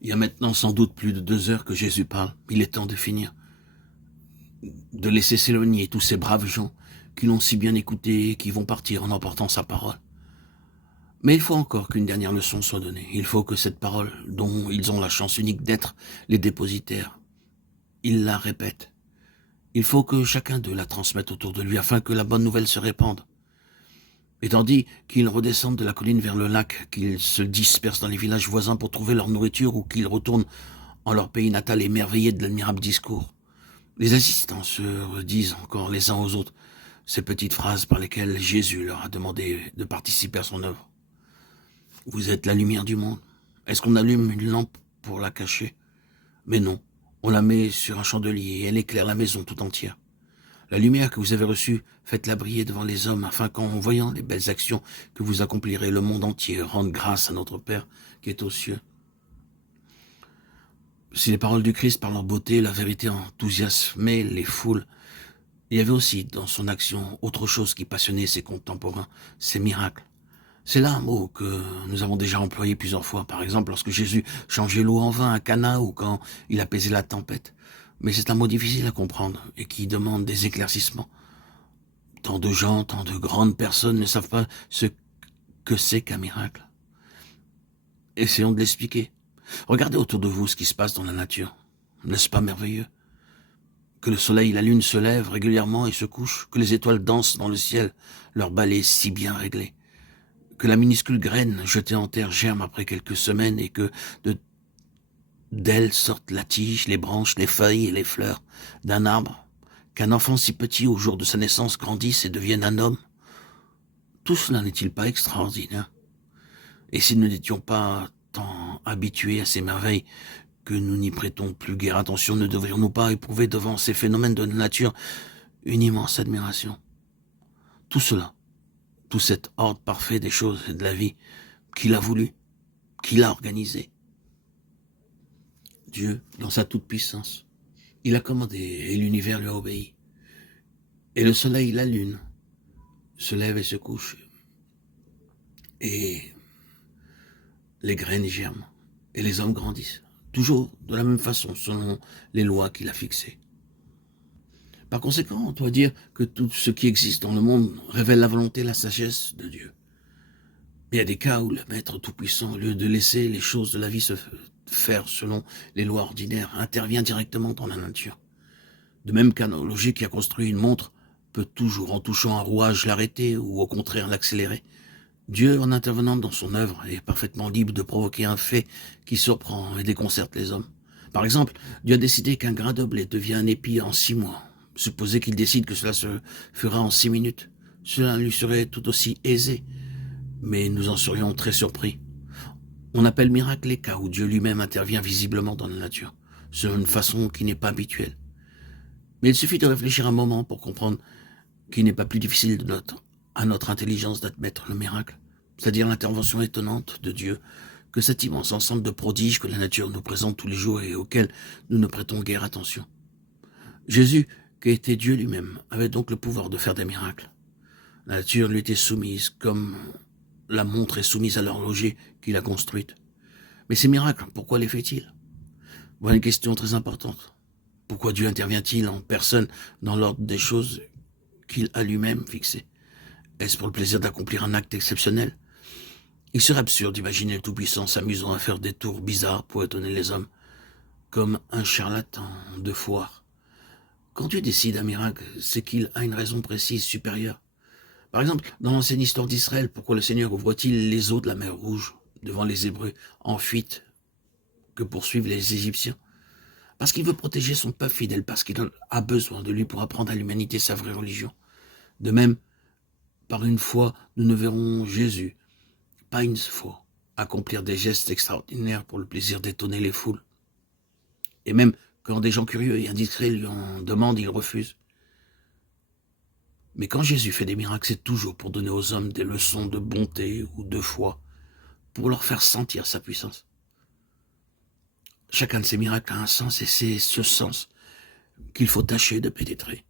Il y a maintenant sans doute plus de 2 heures que Jésus parle. Il est temps de finir, de laisser s'éloigner tous ces braves gens qui l'ont si bien écouté et qui vont partir en emportant sa parole. Mais il faut encore qu'une dernière leçon soit donnée. Il faut que cette parole, dont ils ont la chance unique d'être les dépositaires, ils la répètent. Il faut que chacun d'eux la transmette autour de lui afin que la bonne nouvelle se répande. Et tandis qu'ils redescendent de la colline vers le lac, qu'ils se dispersent dans les villages voisins pour trouver leur nourriture ou qu'ils retournent en leur pays natal émerveillés de l'admirable discours, les assistants se redisent encore les uns aux autres ces petites phrases par lesquelles Jésus leur a demandé de participer à son œuvre. Vous êtes la lumière du monde. Est-ce qu'on allume une lampe pour la cacher? Mais non, on la met sur un chandelier et elle éclaire la maison tout entière. La lumière que vous avez reçue, faites-la briller devant les hommes, afin qu'en voyant les belles actions que vous accomplirez, le monde entier rende grâce à notre Père qui est aux cieux. Si les paroles du Christ, par leur beauté, la vérité enthousiasmaient les foules, il y avait aussi dans son action autre chose qui passionnait ses contemporains, ses miracles. C'est là un mot que nous avons déjà employé plusieurs fois, par exemple lorsque Jésus changeait l'eau en vin à Cana ou quand il apaisait la tempête. Mais c'est un mot difficile à comprendre et qui demande des éclaircissements. Tant de gens, tant de grandes personnes ne savent pas ce que c'est qu'un miracle. Essayons de l'expliquer. Regardez autour de vous ce qui se passe dans la nature. N'est-ce pas merveilleux? Que le soleil et la lune se lèvent régulièrement et se couchent, que les étoiles dansent dans le ciel, leur balai si bien réglé, que la minuscule graine jetée en terre germe après quelques semaines et que d'elle sortent la tige, les branches, les feuilles et les fleurs d'un arbre, qu'un enfant si petit au jour de sa naissance grandisse et devienne un homme. Tout cela n'est-il pas extraordinaire? Et si nous n'étions pas tant habitués à ces merveilles que nous n'y prêtons plus guère attention, ne devrions-nous pas éprouver devant ces phénomènes de la nature une immense admiration? Tout cela, tout cet ordre parfait des choses et de la vie, qui l'a voulu, qui l'a organisé. Dieu, dans sa toute-puissance, il a commandé et l'univers lui a obéi. Et le soleil, la lune, se lèvent et se couchent. Et les graines germent. Et les hommes grandissent. Toujours de la même façon, selon les lois qu'il a fixées. Par conséquent, on doit dire que tout ce qui existe dans le monde révèle la volonté et la sagesse de Dieu. Mais il y a des cas où le Maître Tout-Puissant, au lieu de laisser les choses de la vie se faire selon les lois ordinaires, intervient directement dans la nature. De même qu'un horloger qui a construit une montre peut toujours, en touchant un rouage, l'arrêter ou au contraire l'accélérer. Dieu, en intervenant dans son œuvre, est parfaitement libre de provoquer un fait qui surprend et déconcerte les hommes. Par exemple, Dieu a décidé qu'un grain de blé devient un épi en 6 mois. Supposez qu'il décide que cela se fera en 6 minutes. Cela lui serait tout aussi aisé, mais nous en serions très surpris. On appelle miracle les cas où Dieu lui-même intervient visiblement dans la nature, sur une façon qui n'est pas habituelle. Mais il suffit de réfléchir un moment pour comprendre qu'il n'est pas plus difficile à notre intelligence d'admettre le miracle, c'est-à-dire l'intervention étonnante de Dieu, que cet immense ensemble de prodiges que la nature nous présente tous les jours et auxquels nous ne prêtons guère attention. Jésus, qui était Dieu lui-même, avait donc le pouvoir de faire des miracles. La nature lui était soumise, comme la montre est soumise à l'horloger qu'il a construite. Mais ces miracles, pourquoi les fait-il? Voilà une question très importante. Pourquoi Dieu intervient-il en personne dans l'ordre des choses qu'il a lui-même fixées? Est-ce pour le plaisir d'accomplir un acte exceptionnel? Il serait absurde d'imaginer le Tout-Puissant s'amusant à faire des tours bizarres pour étonner les hommes, comme un charlatan de foire. Quand Dieu décide un miracle, c'est qu'il a une raison précise, supérieure. Par exemple, dans l'ancienne histoire d'Israël, pourquoi le Seigneur ouvre-t-il les eaux de la mer Rouge devant les Hébreux en fuite que poursuivent les Égyptiens? Parce qu'il veut protéger son peuple fidèle, parce qu'il a besoin de lui pour apprendre à l'humanité sa vraie religion. De même, par une fois, nous ne verrons Jésus, pas une fois, accomplir des gestes extraordinaires pour le plaisir d'étonner les foules. Et même quand des gens curieux et indiscrets lui en demandent, il refuse. Mais quand Jésus fait des miracles, c'est toujours pour donner aux hommes des leçons de bonté ou de foi, pour leur faire sentir sa puissance. Chacun de ces miracles a un sens et c'est ce sens qu'il faut tâcher de pénétrer.